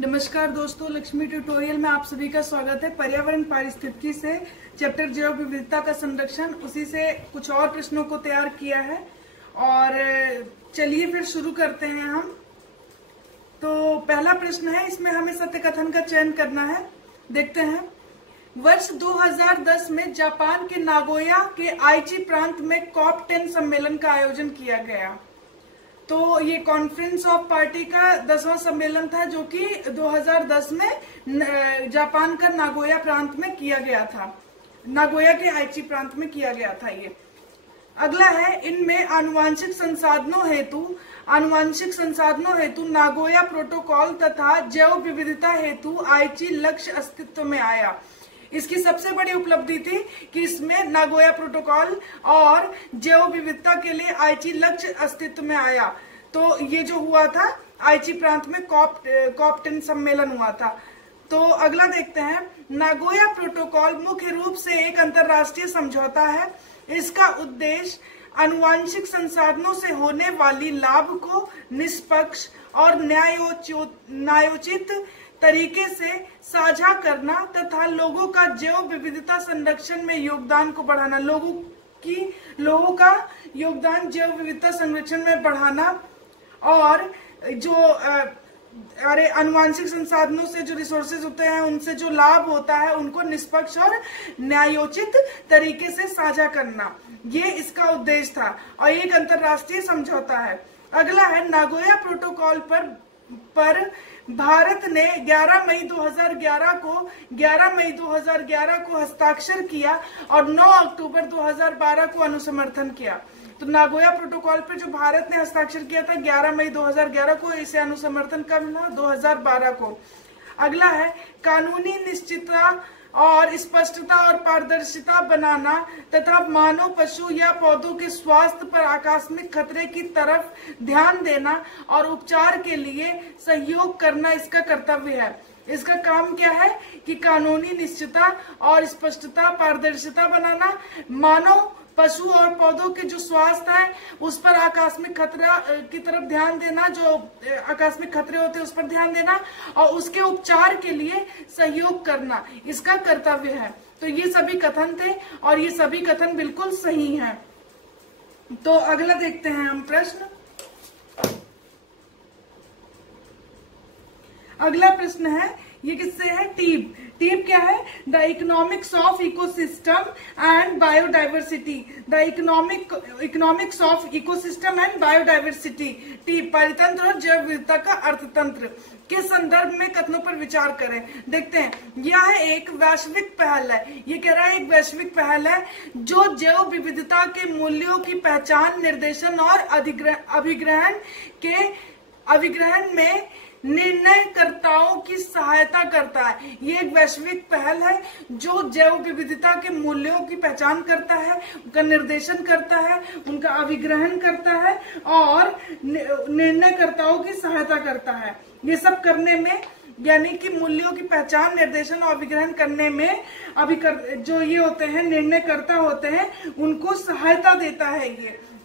नमस्कार दोस्तों, लक्ष्मी ट्यूटोरियल में आप सभी का स्वागत है। पर्यावरण पारिस्थितिकी से चैप्टर जैव विविधता का संरक्षण, उसी से कुछ और प्रश्नों को तैयार किया है और चलिए फिर शुरू करते हैं हम। तो पहला प्रश्न है, इसमें हमें सत्य कथन का चयन करना है। देखते हैं। वर्ष 2010 में जापान के नागोया के आइची प्रांत में COP10 सम्मेलन का आयोजन किया गया। तो ये कॉन्फ्रेंस ऑफ पार्टी का 10वां सम्मेलन था, जो कि 2010 में जापान का नागोया प्रांत में किया गया था। नागोया के आइची प्रांत में किया गया था ये। अगला है, इनमें आनुवांशिक संसाधनों हेतु नागोया प्रोटोकॉल तथा जैव विविधता हेतु आइची लक्ष्य अस्तित्व में आया। इसकी सबसे बड़ी उपलब्धि थी कि इसमें नागोया प्रोटोकॉल और जैव विविधता के लिए आइची लक्ष्य अस्तित्व में आया। तो ये जो हुआ था आइची प्रांत में COP10 सम्मेलन हुआ था। तो अगला देखते हैं। नागोया प्रोटोकॉल मुख्य रूप से एक अंतर्राष्ट्रीय समझौता है। इसका उद्देश्य आनुवांशिक संसाधनों से होने वाली लाभ को निष्पक्ष और न्यायोचित तरीके से साझा करना तथा लोगों का जैव विविधता संरक्षण में योगदान को बढ़ाना। लोगों का योगदान जैव विविधता संरक्षण में बढ़ाना और जो आनुवांशिक संसाधनों से जो रिसोर्सेज होते हैं उनसे जो लाभ होता है उनको निष्पक्ष और न्यायोचित तरीके से साझा करना, ये इसका उद्देश्य था और एक अंतर्राष्ट्रीय समझौता है। अगला है, नागोया प्रोटोकॉल पर भारत ने 11 मई 2011 को हस्ताक्षर किया और 9 अक्टूबर 2012 को अनुसमर्थन किया। तो नागोया प्रोटोकॉल पर जो भारत ने हस्ताक्षर किया था 11 मई 2011 को, इसे अनुसमर्थन कब मिला? 2012 को। अगला है, कानूनी निश्चितता और स्पष्टता और पारदर्शिता बनाना तथा मानव, पशु या पौधों के स्वास्थ्य पर आकस्मिक खतरे की तरफ ध्यान देना और उपचार के लिए सहयोग करना इसका कर्तव्य है। इसका काम क्या है कि कानूनी निश्चितता और स्पष्टता, पारदर्शिता बनाना, मानव, पशु और पौधों के जो स्वास्थ्य है उस पर आकस्मिक खतरा की तरफ ध्यान देना, जो आकस्मिक खतरे होते हैं उस पर ध्यान देना और उसके उपचार के लिए सहयोग करना इसका कर्तव्य है। तो ये सभी कथन थे और ये सभी कथन बिल्कुल सही हैं। तो अगला देखते हैं हम प्रश्न। अगला प्रश्न है, ये किससे है? टीप क्या है? The economics of ecosystem and biodiversity. The economics of ecosystem and biodiversity. टीप पारितंत्र और जैव विविधता का अर्थतंत्र के संदर्भ में कथनों पर विचार करें। देखते हैं, यह एक वैश्विक पहल है। ये कह रहा है एक वैश्विक पहल है जो जैव विविधता के मूल्यों की पहचान, निर्देशन और अभिग्रहण में निर्णयकर्ताओं की सहायता करता है। ये एक वैश्विक पहल है जो जैव विविधता के मूल्यों की पहचान करता है, उनका निर्देशन करता है, उनका अभिग्रहण करता है और निर्णयकर्ताओं की सहायता करता है। ये सब करने में, यानी कि मूल्यों की पहचान, निर्देशन और अभिग्रहण करने में जो ये होते हैं निर्णयकर्ता होते हैं उनको सहायता देता है।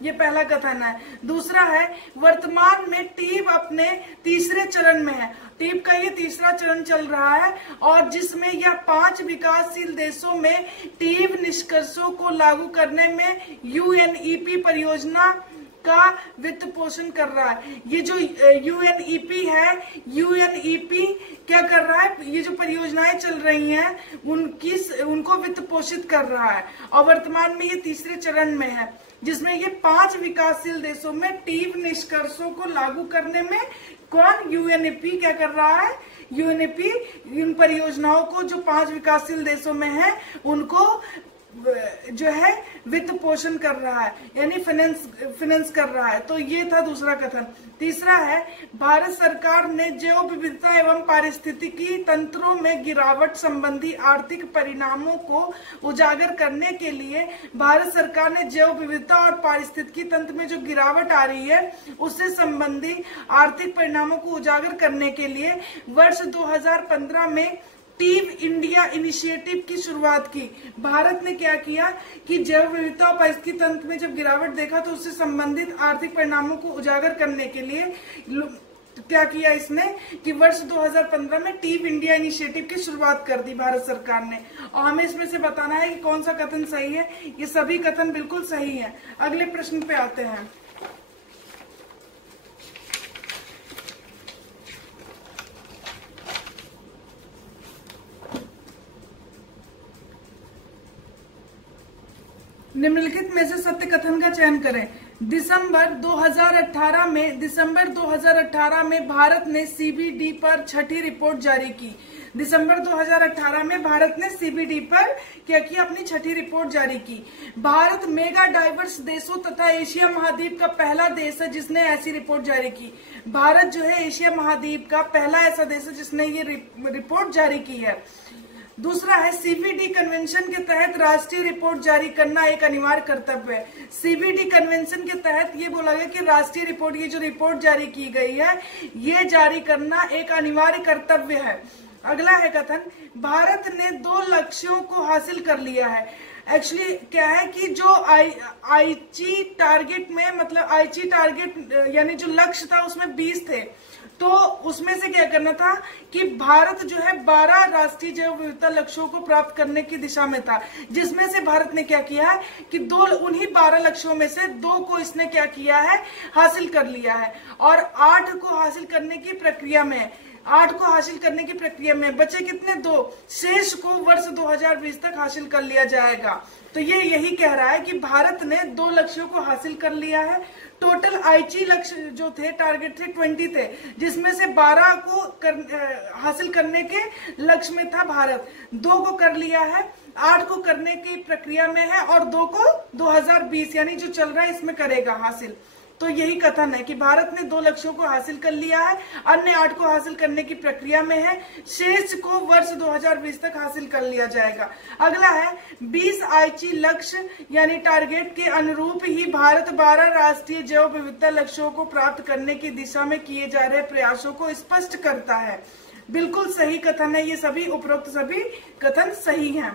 ये पहला कथन है। दूसरा है, वर्तमान में टीप अपने तीसरे चरण में है। टीप का ये तीसरा चरण चल रहा है और जिसमें यह 5 विकासशील देशों में टीप निष्कर्षों को लागू करने में UNEP परियोजना का वित्त पोषण कर रहा है। ये जो UNEP है, UNEP क्या कर रहा है? ये जो परियोजनाएं चल रही हैं उनको वित्त पोषित कर रहा है और वर्तमान में ये तीसरे चरण में है, जिसमें ये 5 विकासशील देशों में टीप निष्कर्षों को लागू करने में कौन? UNEP क्या कर रहा है? UNEP इन परियोजनाओं को जो 5 विकासशील देशों में है उनको जो है वित्त पोषण कर रहा है, यानी फाइनेंस कर रहा है। तो ये था दूसरा कथन। तीसरा है, भारत सरकार ने जैव विविधता एवं पारिस्थितिकी तंत्रों में गिरावट संबंधी आर्थिक परिणामों को उजागर करने के लिए भारत सरकार ने जैव विविधता और पारिस्थितिकी तंत्र में जो गिरावट आ रही है उससे संबंधी आर्थिक परिणामों को उजागर करने के लिए वर्ष 2015 में टीम इंडिया इनिशिएटिव की शुरुआत की। भारत ने क्या किया कि जैव विविधता और पारिस्थितिकी तंत्र में जब गिरावट देखा तो उससे संबंधित आर्थिक परिणामों को उजागर करने के लिए तो क्या किया इसने कि वर्ष 2015 में टीम इंडिया इनिशिएटिव की शुरुआत कर दी भारत सरकार ने। और हमें इसमें से बताना है कि कौन सा कथन सही है। ये सभी कथन बिल्कुल सही है। अगले प्रश्न पे आते हैं। निम्नलिखित में से सत्य कथन का चयन करें। दिसंबर 2018 में भारत ने सीबीडी पर छठी रिपोर्ट जारी की। दिसंबर 2018 में भारत ने सीबीडी पर क्या किया, अपनी छठी रिपोर्ट जारी की। भारत मेगा डाइवर्स देशों तथा एशिया महाद्वीप का पहला देश है जिसने ऐसी रिपोर्ट जारी की। भारत जो है एशिया महाद्वीप का पहला ऐसा देश है जिसने ये रिपोर्ट जारी की है। दूसरा है सीबीडी कन्वेंशन के तहत राष्ट्रीय रिपोर्ट जारी करना एक अनिवार्य कर्तव्य है। सीबीडी कन्वेंशन के तहत ये बोला गया कि राष्ट्रीय रिपोर्ट, ये जो रिपोर्ट जारी की गई है, ये जारी करना एक अनिवार्य कर्तव्य है। अगला है कथन, भारत ने 2 लक्ष्यों को हासिल कर लिया है। एक्चुअली क्या है कि जो आईची टारगेट में, मतलब आईची टारगेट यानी जो लक्ष्य था उसमें 20 थे, तो उसमें से क्या करना था कि भारत जो है 12 राष्ट्रीय जैव विविधता लक्ष्यों को प्राप्त करने की दिशा में था, जिसमें से भारत ने क्या किया है कि उन्हीं 12 लक्ष्यों में से 2 को इसने क्या किया है, हासिल कर लिया है और 8 को हासिल करने की प्रक्रिया में 8 को हासिल करने की प्रक्रिया में बचे कितने, 2 शेष को वर्ष 2020 तक हासिल कर लिया जाएगा। तो ये यही कह रहा है कि भारत ने 2 लक्ष्यों को हासिल कर लिया है। टोटल आईची लक्ष्य जो थे, टारगेट थे 20 थे, जिसमें से 12 को हासिल करने के लक्ष्य में था भारत। 2 को कर लिया है, 8 को करने की प्रक्रिया में है और 2 को 2020 यानी जो चल रहा है इसमें करेगा हासिल। तो यही कथन है कि भारत ने 2 लक्ष्यों को हासिल कर लिया है, अन्य 8 को हासिल करने की प्रक्रिया में है, शेष को वर्ष 2020 तक हासिल कर लिया जाएगा। अगला है 20 आईची लक्ष्य यानी टारगेट के अनुरूप ही भारत 12 राष्ट्रीय जैव विविधता लक्ष्यों को प्राप्त करने की दिशा में किए जा रहे प्रयासों को स्पष्ट करता है। बिल्कुल सही कथन है। ये सभी उपरोक्त सभी कथन सही हैं।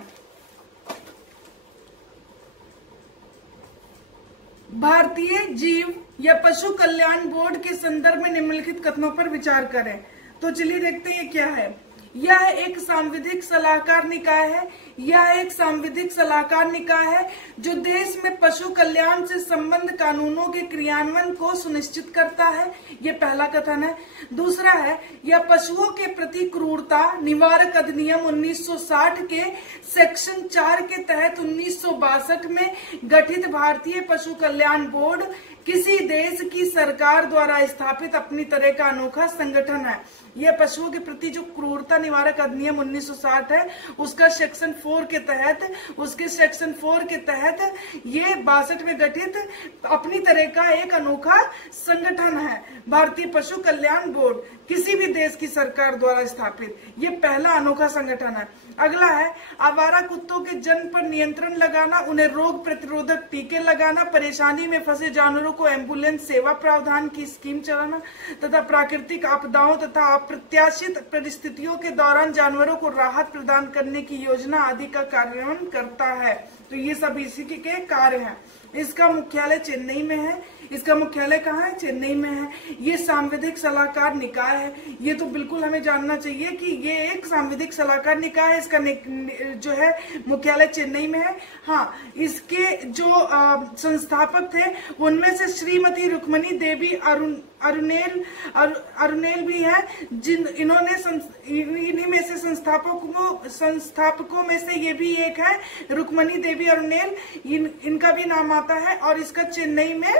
भारतीय जीव या पशु कल्याण बोर्ड के संदर्भ में निम्नलिखित कथनों पर विचार करें। तो चलिए देखते हैं ये क्या है। यह एक सांविधिक सलाहकार निकाय है। यह एक सांविधिक सलाहकार निकाय है जो देश में पशु कल्याण से संबंध कानूनों के क्रियान्वयन को सुनिश्चित करता है। ये पहला कथन है। दूसरा है, यह पशुओं के प्रति क्रूरता निवारक अधिनियम 1960 के सेक्शन 4 के तहत 1962 में गठित भारतीय पशु कल्याण बोर्ड किसी देश की सरकार द्वारा स्थापित अपनी तरह का अनोखा संगठन है। यह पशुओं के प्रति जो क्रूरता निवारक अधिनियम 1960 है उसका सेक्शन 4 के तहत, उसके सेक्शन 4 के तहत ये 62 में गठित अपनी तरह का एक अनोखा संगठन है। भारतीय पशु कल्याण बोर्ड किसी भी देश की सरकार द्वारा स्थापित ये पहला अनोखा संगठन है। अगला है, आवारा कुत्तों के जन्म पर नियंत्रण लगाना, उन्हें रोग प्रतिरोधक टीके लगाना, परेशानी में फंसे जानवरों को एम्बुलेंस सेवा प्रावधान की स्कीम चलाना तथा प्राकृतिक आपदाओं तथा अप्रत्याशित परिस्थितियों के दौरान जानवरों को राहत प्रदान करने की योजना आदि का कार्यान्वयन करता है। तो ये सब इसी के कार्य हैं। इसका मुख्यालय चेन्नई में है। इसका मुख्यालय कहाँ है? चेन्नई में है। ये सांविधिक सलाहकार निकाय है। ये तो बिल्कुल हमें जानना चाहिए कि ये एक सांविधिक सलाहकार निकाय है। इसका जो है मुख्यालय चेन्नई में है। हाँ, इसके जो संस्थापक थे उनमें से श्रीमती रुक्मणी देवी अरुणेल भी है, इन्हीं में से संस्थापकों में से ये भी एक है, रुक्मणी देवी अरुणेल, इनका भी नाम आता है और इसका चेन्नई में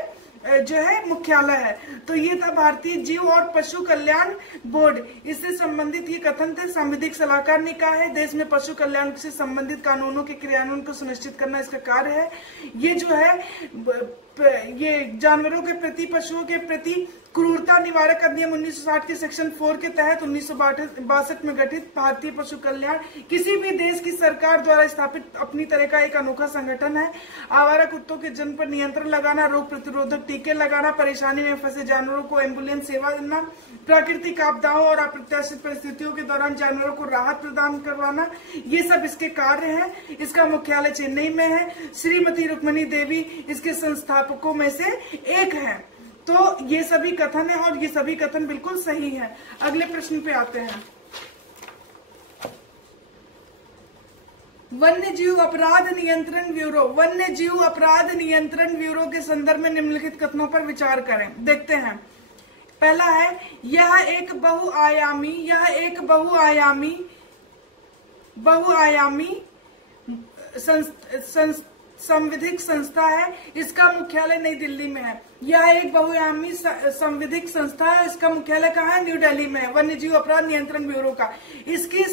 जो है मुख्यालय है। तो ये था भारतीय जीव और पशु कल्याण बोर्ड। इससे संबंधित ये कथन थे। सांविधिक सलाहकार निकाय है, देश में पशु कल्याण से संबंधित कानूनों के क्रियान्वयन को सुनिश्चित करना इसका कार्य है। ये जो है ये जानवरों के प्रति, पशुओं के प्रति क्रूरता निवारक अधिनियम 1960 के सेक्शन 4 के तहत 1962 में गठित भारतीय पशु कल्याण किसी भी देश की सरकार द्वारा स्थापित अपनी तरह का एक अनोखा संगठन है। आवारा कुत्तों के जन्म पर नियंत्रण लगाना, रोग प्रतिरोधक टीके लगाना, परेशानी में फंसे जानवरों को एम्बुलेंस सेवा देना, प्राकृतिक आपदाओं और अप्रत्याशित परिस्थितियों के दौरान जानवरों को राहत प्रदान करवाना, ये सब इसके कार्य हैं। इसका मुख्यालय चेन्नई में है। श्रीमती रुक्मणी देवी इसके संस्थापकों में से एक है। तो ये सभी कथन है और ये सभी कथन बिल्कुल सही है। अगले प्रश्न पे आते हैं। वन्य जीव अपराध नियंत्रण ब्यूरो, वन्य जीव अपराध नियंत्रण ब्यूरो के संदर्भ में निम्नलिखित कथनों पर विचार करें। देखते हैं। पहला है, यह एक बहुआयामी संविधिक संस्था है। इसका मुख्यालय नई दिल्ली में है। यह एक बहुआयामी संविधिक संस्था है। इसका मुख्यालय कहाँ है? न्यू दिल्ली में है। वन्य जीव अपराध नियंत्रण ब्यूरो का इसकी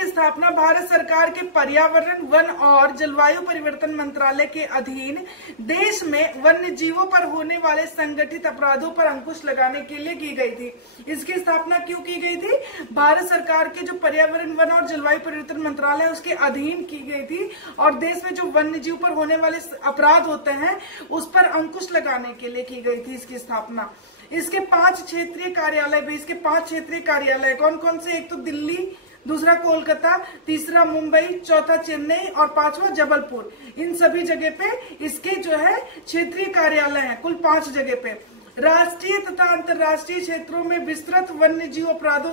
स्थापना भारत सरकार के पर्यावरण, वन और जलवायु परिवर्तन मंत्रालय के अधीन देश में वन्य जीवों पर होने वाले संगठित अपराधों पर अंकुश लगाने के लिए की गई थी। इसकी स्थापना क्यों की गई थी? भारत सरकार के जो पर्यावरण, वन और जलवायु परिवर्तन मंत्रालय उसके अधीन की गई थी और देश में जो वन्य जीव पर होने वाले अपराध होते हैं उस पर अंकुश लगाने के लिए की गई थी इसकी स्थापना। इसके 5 क्षेत्रीय कार्यालय भी, इसके 5 क्षेत्रीय कार्यालय कौन कौन से? एक तो दिल्ली, दूसरा कोलकाता, तीसरा मुंबई, चौथा चेन्नई और 5वां जबलपुर। इन सभी जगह पे इसके जो है क्षेत्रीय कार्यालय हैं, कुल 5 जगह पे। राष्ट्रीय तथा अंतर्राष्ट्रीय क्षेत्रों में विस्तृत वन्य जीव अपराधों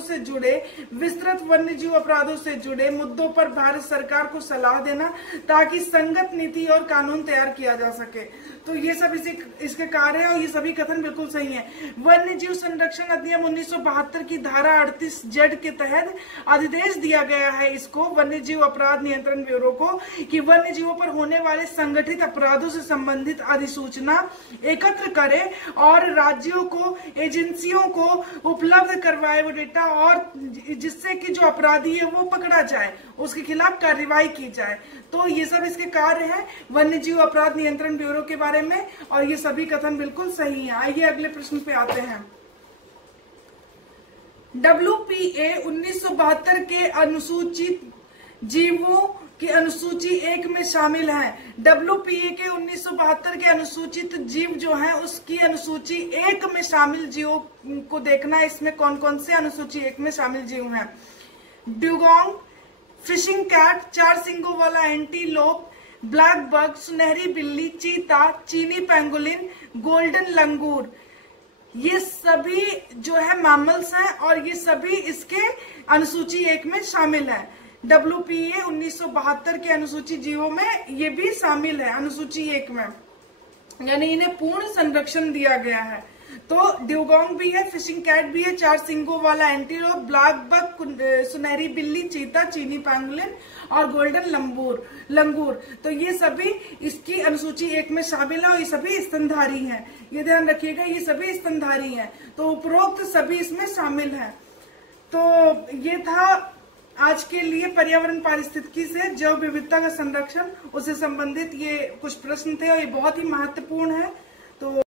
से जुड़े मुद्दों पर भारत सरकार को सलाह देना ताकि संगत नीति और कानून तैयार किया जा सके। तो ये सब इसके कार्य है और ये सभी कथन बिल्कुल सही है। वन्य जीव संरक्षण अधिनियम 1972 की धारा 38Z के तहत आदेश दिया गया है इसको, वन्य जीव अपराध नियंत्रण ब्यूरो को, कि वन्य जीवों पर होने वाले संगठित अपराधों से संबंधित अधिसूचना एकत्र करे और राज्यों को, एजेंसियों को उपलब्ध करवाए वो डेटा, और जिससे कि जो अपराधी है वो पकड़ा जाए, उसके खिलाफ कार्रवाई की जाए। तो ये सब इसके कार्य हैं वन्य जीव अपराध नियंत्रण ब्यूरो के बारे में और ये सभी कथन बिल्कुल सही है। आइए अगले प्रश्न पे आते हैं। WPA 1972 के अनुसूचित जीवों की अनुसूची 1 में शामिल है। WPA के 1972 के अनुसूचित जीव जो है उसकी अनुसूची 1 में शामिल जीवों को देखना। इसमें कौन कौन से अनुसूची 1 में शामिल जीव हैं? ड्यूगोंग, फिशिंग कैट, 4 सींगों वाला एंटीलोप, ब्लैक बग, सुनहरी बिल्ली, चीता, चीनी पेंगोलिन, गोल्डन लंगूर। ये सभी जो है मैमल्स हैं और ये सभी इसके अनुसूची 1 में शामिल है। WPA 1972 के अनुसूची जीवों में ये भी शामिल है अनुसूची 1 में, यानी इन्हें पूर्ण संरक्षण दिया गया है। तो ड्यूगोंग भी है, फिशिंग कैट भी है, 4 सींगों वाला एंटीलोप, ब्लैक बग, सुनहरी बिल्ली, चीता, चीनी पेंगुलिन और गोल्डन लंगूर। तो ये सभी इसकी अनुसूची 1 में शामिल है और ये सभी स्तनधारी हैं। ये ध्यान रखिएगा, ये सभी स्तनधारी हैं। तो उपरोक्त सभी इसमें शामिल हैं। तो ये था आज के लिए पर्यावरण पारिस्थितिकी से जैव विविधता का संरक्षण, उससे संबंधित ये कुछ प्रश्न थे और ये बहुत ही महत्वपूर्ण है। तो